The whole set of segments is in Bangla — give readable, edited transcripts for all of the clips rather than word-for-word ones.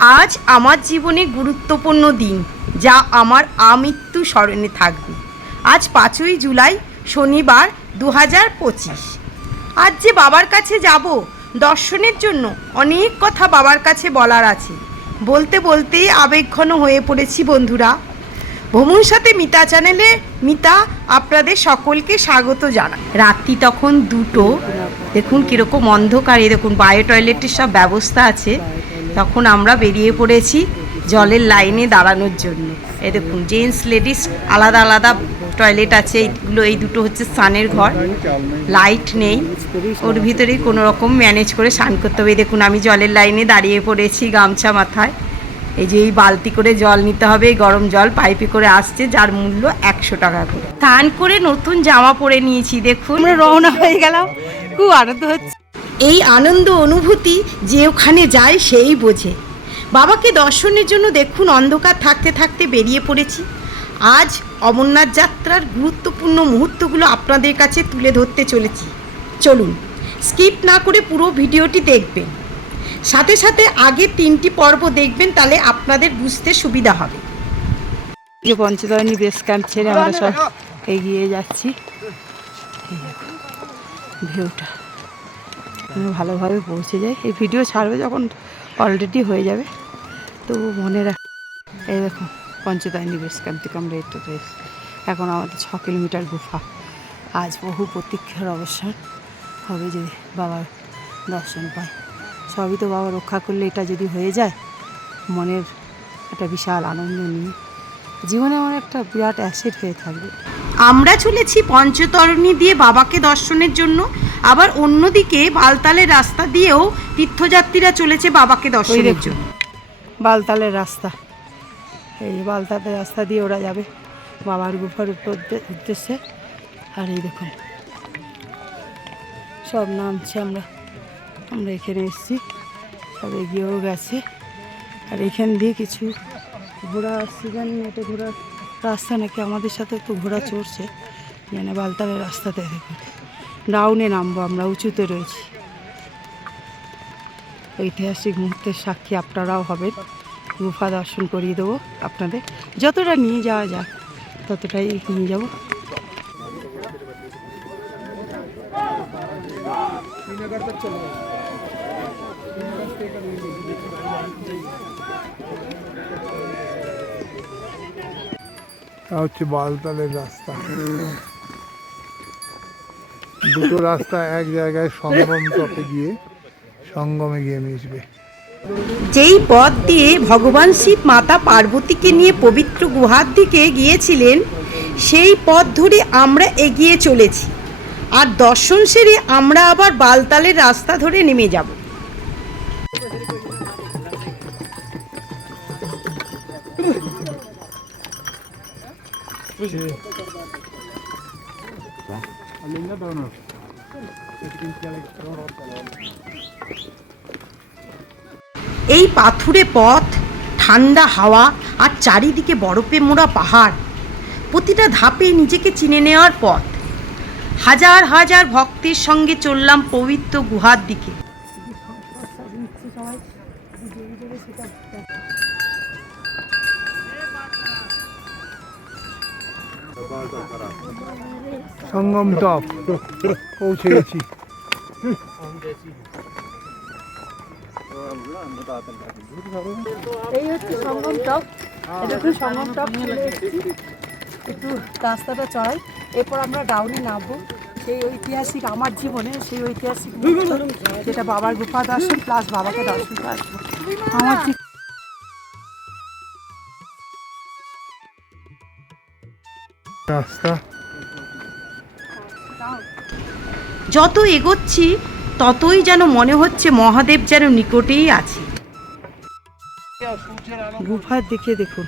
আজ আমার জীবনে গুরুত্বপূর্ণ দিন, যা আমার আমৃত্যু স্মরণে থাকবে। আজ 5ই জুলাই, শনিবার 2025। আজ যে বাবার কাছে যাব দর্শনের জন্য, অনেক কথা বাবার কাছে বলার আছে। বলতে বলতেই আবেগঘন হয়ে পড়েছি বন্ধুরা। ভ্রমণ সাথে মিতা চ্যানেলে মিতা আপনাদের সকলকে স্বাগত জানায়। রাত্রি তখন 2টো। দেখুন কীরকম অন্ধকারে, দেখুন বায়ো টয়লেটের সব ব্যবস্থা আছে। তখন আমরা বেরিয়ে পড়েছি জলের লাইনে দাঁড়ানোর জন্য। এই দেখুন জেন্টস লেডিস আলাদা আলাদা টয়লেট আছে। এইগুলো, এই দুটো হচ্ছে স্নানের ঘর, লাইট নেই, ওর ভিতরেই কোনো রকম ম্যানেজ করে স্নান করতে হবে। দেখুন আমি জলের লাইনে দাঁড়িয়ে পড়েছি গামছা মাথায়। এই যে এই বালতি করে জল নিতে হবে, গরম জল পাইপে করে আসছে, যার মূল্য 100 টাকা করে। স্নান করে নতুন জামা পরে নিয়েছি, দেখুন আমরা রওনা হয়ে গেলাম। খুব আনন্দ হচ্ছে। এই আনন্দ অনুভূতি যে ওখানে যায় সেই বোঝে। বাবাকে দর্শনের জন্য দেখুন অন্ধকার থাকতে থাকতে বেরিয়ে পড়েছি। আজ অমরনাথ যাত্রার গুরুত্বপূর্ণ মুহূর্তগুলো আপনাদের কাছে তুলে ধরতে চলেছি। চলুন স্কিপ না করে পুরো ভিডিওটি দেখবেন, সাথে সাথে আগের 3টি পর্ব দেখবেন, তাহলে আপনাদের বুঝতে সুবিধা হবে। যে পঞ্চদয়নী বেস ক্যাম্প ছেড়ে আমরা সব এগিয়ে যাচ্ছি। ভিউটা ভালোভাবে পৌঁছে যায়। এই ভিডিও ছাড়বে যখন অলরেডি হয়ে যাবে, তবু মনে রাখ। এই দেখুন পঞ্চদয়নী বেস ক্যাম্প থেকে আমরা একটু রয়েছি। এখন আমাদের 6 কিলোমিটার গুফা। আজ বহু প্রতীক্ষার অবসান হবে, যে বাবার দর্শন পায়। সবই তো বাবা রক্ষা করলে, এটা যদি হয়ে যায় মনের একটা বিশাল আনন্দ নিয়ে জীবনে আমার একটা বিরাট অ্যাসেট হয়ে থাকবে। আমরা চলেছি পঞ্চতরণী দিয়ে বাবাকে দর্শনের জন্য, আবার অন্যদিকে বালতালের রাস্তা দিয়েও তীর্থযাত্রীরা চলেছে বাবাকে দর্শনের জন্য। বালতালের রাস্তা, এই বালতালের রাস্তা দিয়ে ওরা যাবে বাবার গুফার উদ্দেশ্যে। আর এই দেখুন সব নামছে, আমরা এখানে এসেছি, সব এগিয়েও গেছে। আর এখান দিয়ে কিছু ঘোড়া আসছে, জানি এটা ঘোড়ার রাস্তা নাকি, আমাদের সাথে একটু ঘোড়া চড়ছে। মানে বালতালের রাস্তাতে দেখুন ডাউনে নামবো আমরা, উঁচুতে রয়েছি। ঐতিহাসিক মুহূর্তের সাক্ষী আপনারাও হবেন। গুফা দর্শন করিয়ে দেবো আপনাদের, যতটা নিয়ে যাওয়া যায় ততটাই নিয়ে যাব। হচ্ছে বালতালের রাস্তা। দুটো রাস্তা এক জায়গায় সঙ্গমে গিয়ে মিশবে। যেই পথ দিয়ে ভগবান শিব মাতা পার্বতীকে নিয়ে পবিত্র গুহার দিকে গিয়েছিলেন, সেই পথ ধরে আমরা এগিয়ে চলেছি। আর দর্শন সেরে আমরা আবার বালতালের রাস্তা ধরে নেমে যাব। এই পাথুরে পথ, ঠান্ডা হাওয়া আর চারিদিকে বরফে মোড়া পাহাড়, প্রতিটা ধাপে নিজেকে চিনে নেওয়ার পথ। হাজার হাজার ভক্তের সঙ্গে চললাম পবিত্র গুহার দিকে। সঙ্গম টপ পৌঁছে গেছি। এই হচ্ছে সঙ্গম টপ। এটা সঙ্গম টপ একটু রাস্তাটা চড়াই, এরপর আমরা ডাউনে নামবো। সেই ঐতিহাসিক, আমার জীবনে সেই ঐতিহাসিক যেটা বাবার গুফা দর্শন প্লাস বাবাকে দর্শন করা। আমার রাস্তা যত এগোচ্ছি ততই যেন মনে হচ্ছে মহাদেব যেন নিকটেই আছে। গুফার দিকে দেখুন,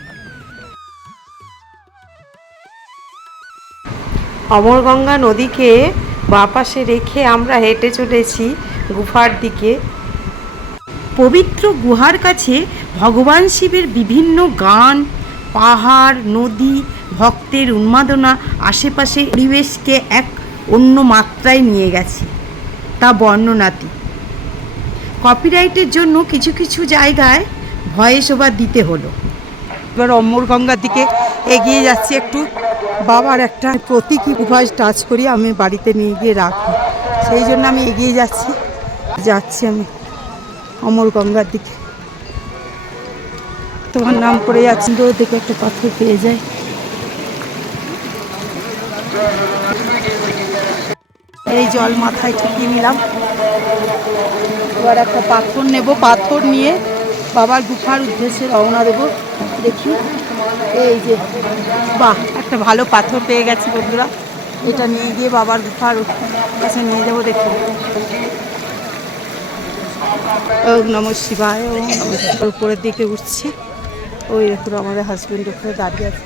অমরগঙ্গা নদীকে বাপাশে রেখে আমরা হেঁটে চলেছি গুফার দিকে। পবিত্র গুহার কাছে ভগবান শিবের বিভিন্ন গান, পাহাড়, নদী, ভক্তের উন্মাদনা আশেপাশে পরিবেশকে এক অন্য মাত্রায় নিয়ে গেছে, তা বর্ণনাতীত। কপিরাইটের জন্য কিছু কিছু জায়গায় ভয়েস ওভার দিতে হলো। এবার অমর গঙ্গার দিকে এগিয়ে যাচ্ছি একটু। বাবার একটা প্রতীকী ভয়েস টাচ করি, আমি বাড়িতে নিয়ে গিয়ে রাখবো, সেই জন্য আমি এগিয়ে যাচ্ছি আমি অমর গঙ্গার দিকে। তোমার নাম করে যাচ্ছি, তো দেখে একটা পাথর পেয়ে যায়। এই জল মাথায় ঠেকিয়ে নিলাম। এবার একটা পাথর নেব, পাথর নিয়ে বাবার গুফার উদ্দেশ্যে রওনা দেবো। দেখি, এই যে বাহ, একটা ভালো পাথর পেয়ে গেছি বন্ধুরা। এটা নিয়ে গিয়ে বাবার গুফার কাছে নিয়ে যাবো। দেখি, ওম নমঃ শিবায়, ওম নমঃ শিবায়। উপরের দিকে উঠছি, ওই দেখুন আমাদের হাজবেন্ড ওখানে দাঁড়িয়ে আছে।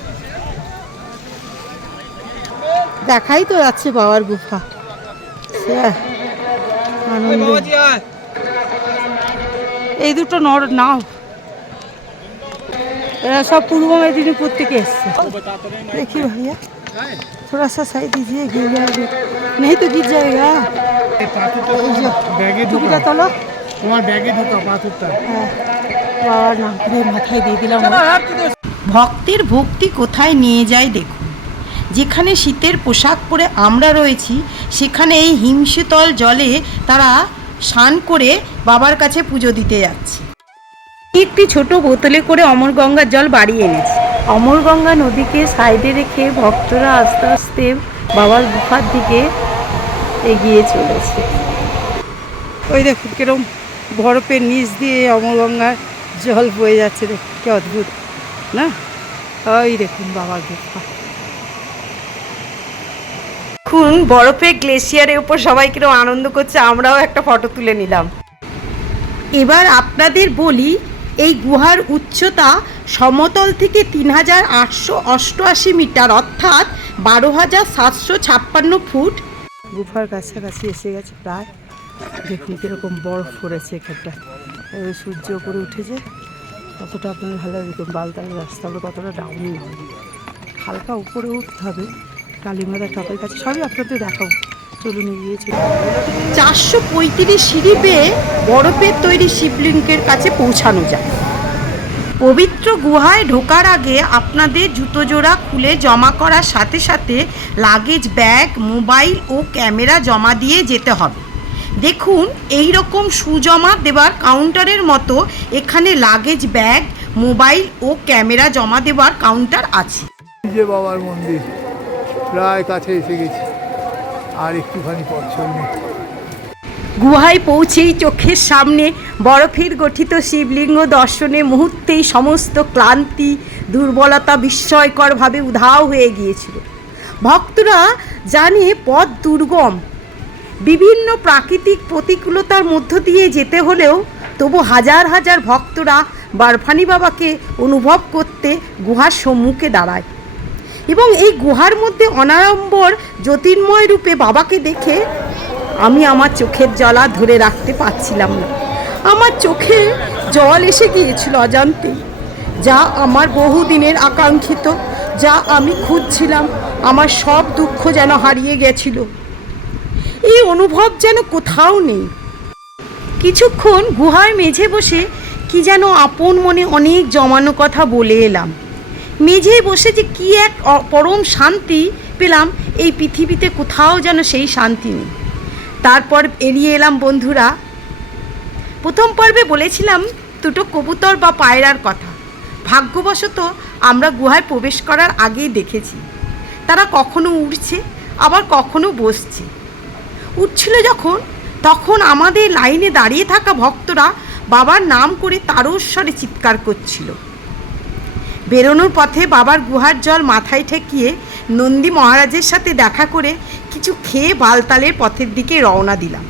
দেখাই তো যাচ্ছে বাবার গুফা। আনন্দ। এই দুটো নাও, এরা সব পূর্ব মেদিনীপুর থেকে এসছে। দেখি ভাইয়া, थोड़ा सा साइड दीजिए, गिर जाएगा। नहीं तो गिर जाएगा। টুপিটা তোলো, তোমার ব্যাগে ঢোকা পাথরটা। হ্যাঁ, বাবার নাম করে মাথায় দিয়ে দিলাম। ভক্তের ভক্তি কোথায় নিয়ে যায় দেখুন। যেখানে শীতের পোশাক পরে আমরা রয়েছি, সেখানে এই হিমশীতল জলে তারা স্নান করে বাবার কাছে পুজো দিতে যাচ্ছে। একটি ছোট বোতলে করে অমর গঙ্গার জল বাড়ি এনেছে। অমর গঙ্গা নদীকে সাইডে রেখে ভক্তরা আস্তে আস্তে বাবার গুফার দিকে এগিয়ে চলেছে। ওই দেখুন কিরকম বরফের নিচ দিয়ে অমর গঙ্গার জল বয়ে যাচ্ছে, দেখুন কি অদ্ভুত না। ওই দেখুন বাবার গুফা। দেখুন বরফের গ্লেশিয়ারের উপর সবাই কিরকম আনন্দ করছে, আমরাও একটা ফটো তুলে নিলাম। এবার আপনাদের বলি, এই গুহার উচ্চতা সমতল থেকে ৩,৮৮৮ মিটার, অর্থাৎ ১২,৭৫৬ ফুট। গুহার কাছাকাছি এসে গেছে প্রায়। দেখুন কীরকম বরফ পড়েছে এখানটা। সূর্য উপরে উঠেছে, কতটা আপনার ভালো। দেখুন বালতালের রাস্তা হলো কতটা ডাউন, হালকা উপরে উঠতে হবে। কালীমাতা টপের কাছে সবই আপনাদের দেখাবো, চলুন গিয়েছি। ৪৩৫ সিঁড়ি বেয়ে বরফের তৈরি শিবলিঙ্গের কাছে পৌঁছানো যায়। পবিত্র গুহায় ঢোকার আগে আপনাদের জুতো জোড়া খুলে জমা করার সাথে সাথে লাগেজ ব্যাগ, মোবাইল ও ক্যামেরা জমা দিয়ে যেতে হবে। দেখুন এই রকম সুজমা দেবার কাউন্টারের মতো এখানে লাগেজ ব্যাগ, মোবাইল ও ক্যামেরা জমা দেবার কাউন্টার আছে। যে বাবার মন্দির প্রায় কাছে এসে গেছি, আর একটুখানি পথ চলবে। গুহায় পৌঁছেই চোখের সামনে বরফের গঠিত শিবলিঙ্গ দর্শনে মুহূর্তেই সমস্ত ক্লান্তি, দুর্বলতা বিস্ময়করভাবে উধাও হয়ে গিয়েছিল। ভক্তরা জানে পথ দুর্গম, বিভিন্ন প্রাকৃতিক প্রতিকূলতার মধ্য দিয়ে যেতে হলেও তবু হাজার হাজার ভক্তরা বরফানি বাবাকে অনুভব করতে গুহার সম্মুখে দাঁড়ায় এবং এই গুহার মধ্যে অনাড়ম্বর জ্যোতির্ময় রূপে বাবাকে দেখে আমি আমার চোখের জলা ধরে রাখতে পারছিলাম না। আমার চোখে জল এসে গিয়েছিল অজান্তেই। যা আমার বহুদিনের আকাঙ্ক্ষিত, যা আমি খুঁজছিলাম, আমার সব দুঃখ যেন হারিয়ে গেছিল। এই অনুভব যেন কোথাও নেই। কিছুক্ষণ গুহার মেঝে বসে কি যেন আপন মনে অনেক জমানো কথা বলে এলাম। মেঝেই বসে যে কি এক পরম শান্তি পেলাম, এই পৃথিবীতে কোথাও যেন সেই শান্তি নেই। তারপর এড়িয়ে এলাম বন্ধুরা। প্রথম পর্বে বলেছিলাম দুটো কবুতর বা পায়রার কথা। ভাগ্যবশত আমরা গুহায় প্রবেশ করার আগেই দেখেছি তারা কখনো উড়ছে, আবার কখনো বসছে। উঠছিল যখন, তখন আমাদের লাইনে দাঁড়িয়ে থাকা ভক্তরা বাবার নাম করে তারস্বরে চিৎকার করছিল। বেরোনোর পথে বাবার গুহার জল মাথায় ঠেকিয়ে নন্দী মহারাজের সাথে দেখা করে কিছু খেয়ে বালতালের পথের দিকে রওনা দিলাম।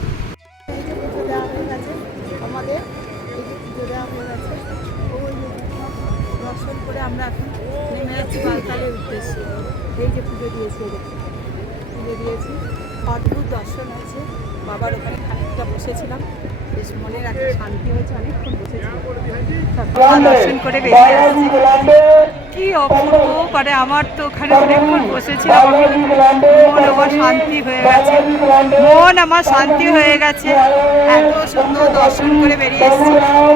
দর্শন করে আমরা এখন নেমে যাচ্ছি বালতালের উদ্দেশ্যে। এই যে পুজো দিয়েছি, অদ্ভুত দর্শন হয়েছে। বাবার ওখানে খানিকটা বসেছিলাম, বেশ মনের একটা শান্তি হয়েছে, অনেকক্ষণ বসেছিলাম। দর্শন করে বেরিয়ে আসছি। কি অপূর্ব, মানে আমার তো ওখানে অনেকক্ষণ বসেছিলাম, মন আমার শান্তি হয়ে গেছে, মন আমার শান্তি হয়ে গেছে। এত সুন্দর দর্শন করে বেরিয়ে এসেছি,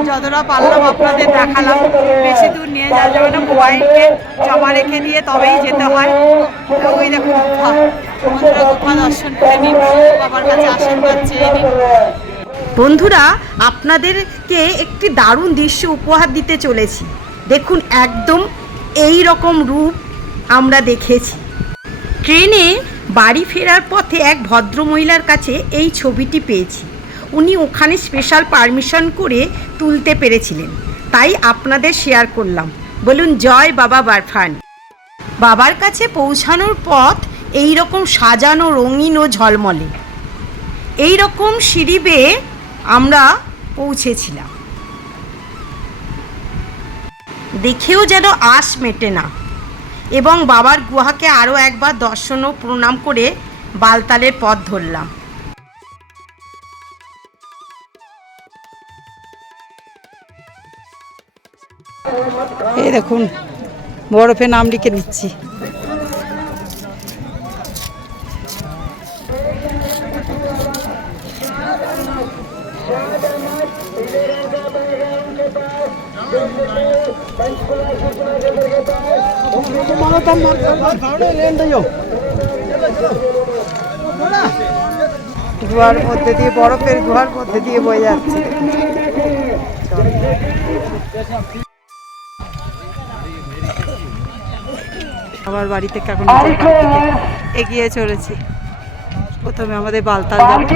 যতটা পারলাম আপনাদের দেখালাম। বেশি দূর নিয়ে যাওয়া যাবে না, মোবাইলকে জমা রেখে দিয়ে তবেই যেতে হয়। ওই দেখুন গুফা, বন্ধুরা গুফা দর্শন করে নিন, বাবার কাছে আশীর্বাদ চেয়ে নিন। বন্ধুরা, আপনাদেরকে একটি দারুণ দৃশ্য উপহার দিতে চলেছি। দেখুন, একদম এই রকম রূপ আমরা দেখেছি। ট্রেনে বাড়ি ফেরার পথে এক ভদ্রমহিলার কাছে এই ছবিটি পেয়েছি। উনি ওখানে স্পেশাল পারমিশন করে তুলতে পেরেছিলেন, তাই আপনাদের শেয়ার করলাম। বলুন জয় বাবা বারফান। বাবার কাছে পৌঁছানোর পথ এই রকম সাজানো, রঙিন ও ঝলমলে। এই রকম সিঁড়ি বেয়ে আমরা পৌঁছেছিলাম। দেখেও যেন আশ মেটে না, এবং বাবার গুহাকে আরও একবার দর্শন ও প্রণাম করে বালতালের পথ ধরলাম। এই দেখুন, বরফে নাম লিখে দিচ্ছি। গুহার মধ্যে দিয়ে, বরফের গুহার মধ্যে দিয়ে বয়ে যাচ্ছে। আমার বাড়ি থেকে এখন এগিয়ে চলেছি। প্রথমে আমাদের বালতাল যাবো,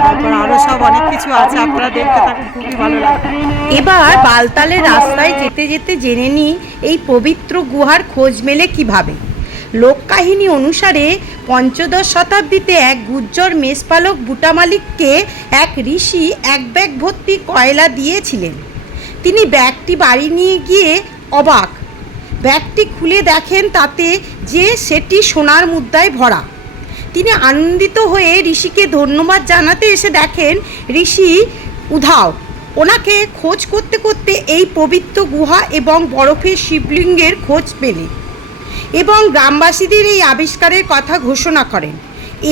তারপর আরো সব অনেক কিছু আছে, আপনারা দেখতে থাকুন, খুবই ভালো লাগবে। এবার বালতালের রাস্তায় যেতে যেতে জেনে নিই এই পবিত্র গুহার খোঁজ মেলে কিভাবে। লোককাহিনী অনুসারে পঞ্চদশ শতাব্দীতে এক গুজ্জর মেষপালক বুটা মালিককে এক ঋষি এক ব্যাগ ভর্তি কয়লা দিয়েছিলেন। তিনি ব্যাগটি বাড়ি নিয়ে গিয়ে অবাক। ব্যাগটি খুলে দেখেন তাতে যে সেটি সোনার মুদ্রায় ভরা। তিনি আনন্দিত হয়ে ঋষিকে ধন্যবাদ জানাতে এসে দেখেন ঋষি উধাও। ওনাকে খোঁজ করতে করতে এই পবিত্র গুহা এবং বরফের শিবলিঙ্গের খোঁজ পেলে এবং গ্রামবাসীদের এই আবিষ্কারের কথা ঘোষণা করেন।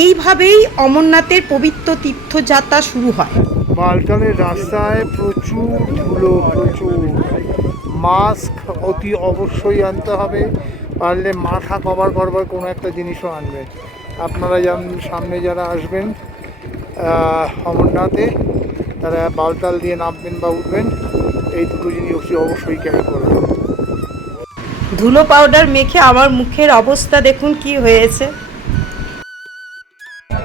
এইভাবেই অমরনাথের পবিত্র তীর্থযাত্রা শুরু হয়। বালতালের রাস্তায় প্রচুর ধুলো, প্রচুর। মাস্ক অতি অবশ্যই আনতে হবে, পারলে মাথা কভার করবার কোনো একটা জিনিসও আনবেন। আপনারা যেমন সামনে যারা আসবেন অমরনাথে, তারা বালতাল দিয়ে নামবেন বা উঠবেন, এই দুটো জিনিস অবশ্যই ক্যারি করবেন। ধুলো পাউডার মেখে আমার মুখের অবস্থা দেখুন কি হয়েছে।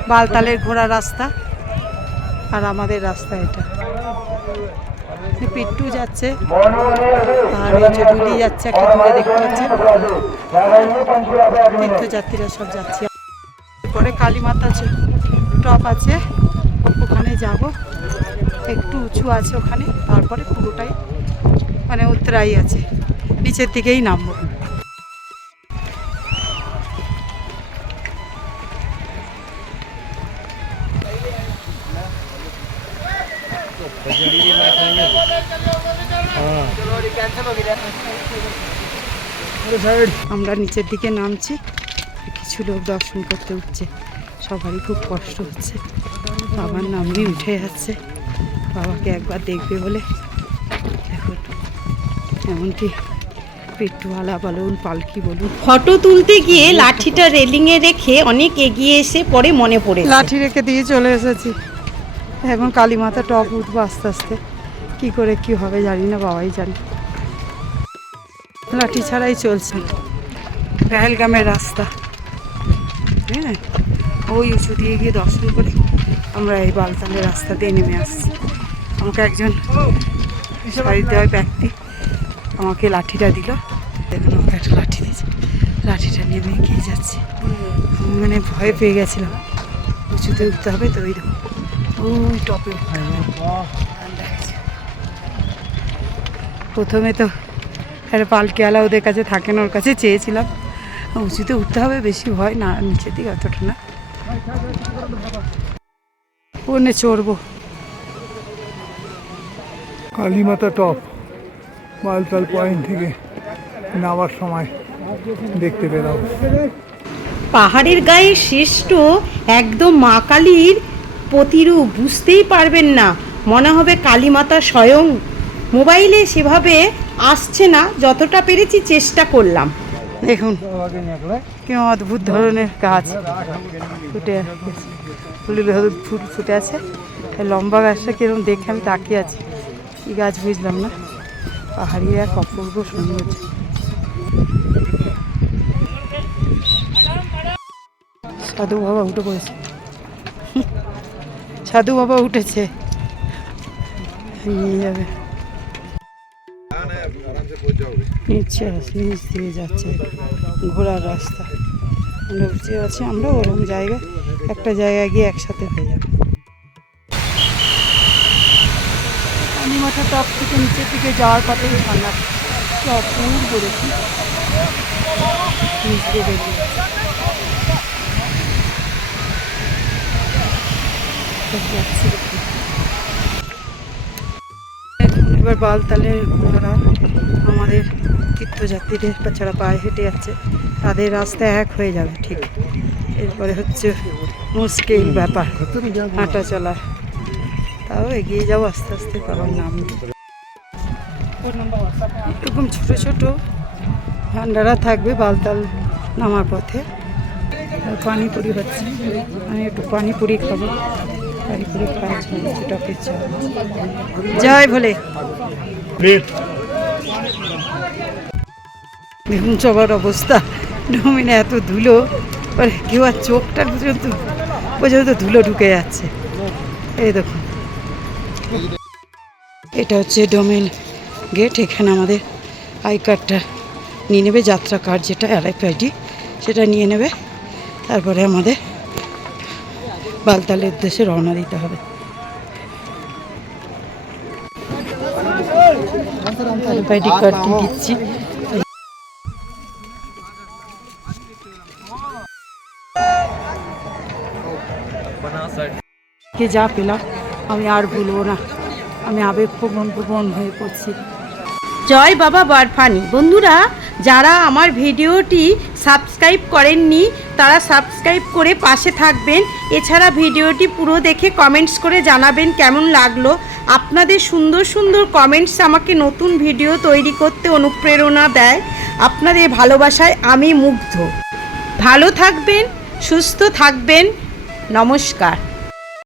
বালতালের ঘোড়া রাস্তা আর আমাদের রাস্তা এটা। পিট্টু যাচ্ছে আর এই যে ডুলি যাচ্ছে একটা দূরে, দেখতে পাচ্ছেন। তীর্থযাত্রীরা সব যাচ্ছে। পরে কালীমাতা টপ আছে, ওখানে যাব। একটু উঁচু আছে ওখানে, তারপরে পুরোটাই মানে উত্তরাই আছে, নিচের দিকেই নামবো। আমরা নিচের দিকে নামছি, কিছু লোক দর্শন করতে উঠছে। সবারই খুব কষ্ট হচ্ছে, বাবার নামই উঠে যাচ্ছে, বাবাকে একবার দেখবে বলে। এখন এমনকি পেট্রোওয়ালা বলুন, পালকি বলুন। ফটো তুলতে গিয়ে লাঠিটা রেলিংয়ে রেখে অনেক এগিয়ে এসে পরে মনে পড়ে লাঠি রেখে দিয়ে চলে এসেছি। এখন কালীমাতা টপ উঠবো আস্তে আস্তে, কি করে কি হবে জানি না, বাবাই জানি। লাঠি ছাড়াই চলছে পেহেলগামের রাস্তা। হ্যাঁ, ওই উঁচু দিয়ে গিয়ে দর্শন করে আমরা এই বালতালের রাস্তা দিয়ে নেমে আসছি। আমাকে একজন শাড়ি দেওয়া ব্যক্তি আমাকে লাঠিটা দিল, দেখুন আমাকে একটা লাঠি দিয়েছে, লাঠিটা নিয়ে আমি এগিয়ে যাচ্ছি। মানে ভয় পেয়ে গেছিলাম, উঁচুতে উঠতে হবে তো, ওই দেখুন ওই টপে প্রথমে তো একটা পালকিওয়ালা ওদের কাছে থাকেন, ওর কাছে চেয়েছিলাম। উঁচুতে উঠতে হবে, বেশি ভয় না, নিচের দিকে অতটা না। ওনে চড়বো। কালীমাতা টপ বালতাল পয়েন্ট থেকে নামার সময় দেখতে পেলাম। পাহাড়ের গায়ে শ্রেষ্ঠ একদম মা কালীর প্রতিরূপ, বুঝতেই পারবেন না, মনে হবে কালী মাতা স্বয়ং। মোবাইলে সেভাবে আসছে না, যতটা পেরেছি চেষ্টা করলাম। দেখুন কি অদ্ভুত ধরনের গাছ ফুটে হলুদ হলুদ ফুল ফুটে আছে। এই লম্বা গাছটা কিরকম দেখে আমি তাকিয়ে আছি, কি গাছ বুঝলাম না। পাহাড়ি এক অপূর্ব সৌন্দর্য। সাধু বাবা উঠে পড়েছে, সাধু বাবা উঠেছে, নিয়ে যাবে। নিচে নিচ দিয়ে যাচ্ছে ঘোড়ার রাস্তা। আমরা বুঝতে পারছি আমরা ওরকম জায়গায় একটা জায়গায় গিয়ে একসাথে হয়ে যাবে। পানিমাথা টপ থেকে নিচের দিকে যাওয়ার পথে ঠান্ডা অপূর্ব দেখি নিচে দেখি। এবার বালতালের ঘোড়া আমাদের তীর্থযাত্রীদের বাচ্চারা পায়ে হেঁটে যাচ্ছে, তাদের রাস্তা এক হয়ে যাবে ঠিক। এরপরে হচ্ছে মুশকিল ব্যাপার হাঁটা চলা, তাও এগিয়ে যাবো আস্তে আস্তে, কারণ নাম এরকম ছোটো ছোটো ভান্ডারা থাকবে বালতাল নামার পথে। পানিপুরি হচ্ছে, আমি একটু পানিপুরি খাবো, পানিপুরি খাওয়ার জন্য কিছুটা ইচ্ছা। জয় ভোলে। দেখুন সবার অবস্থা, ডোমিনে এত ধুলো, মানে কেউ আর চোখটা পর্যন্ত ধুলো ঢুকে যাচ্ছে। এই দেখুন এটা হচ্ছে ডোমেন গেট। এখানে আমাদের আই কার্ডটা নিয়ে নেবে, যাত্রা কার্ড যেটা RFID সেটা নিয়ে নেবে, তারপরে আমাদের বালতালের উদ্দেশ্যে রওনা দিতে হবে। RFID কার্ডটি দিচ্ছি। কে যা পেলাম আমি আর ভুলবো না, আমি আবেগপ্রবণ হয়ে পড়ছি। জয় বাবা বারফানি। বন্ধুরা, যারা আমার ভিডিওটি সাবস্ক্রাইব করেননি তারা সাবস্ক্রাইব করে পাশে থাকবেন। এছাড়া ভিডিওটি পুরো দেখে কমেন্টস করে জানাবেন কেমন লাগলো। আপনাদের সুন্দর সুন্দর কমেন্টস আমাকে নতুন ভিডিও তৈরি করতে অনুপ্রেরণা দেয়। আপনাদের ভালোবাসায় আমি মুগ্ধ। ভালো থাকবেন, সুস্থ থাকবেন। নমস্কার।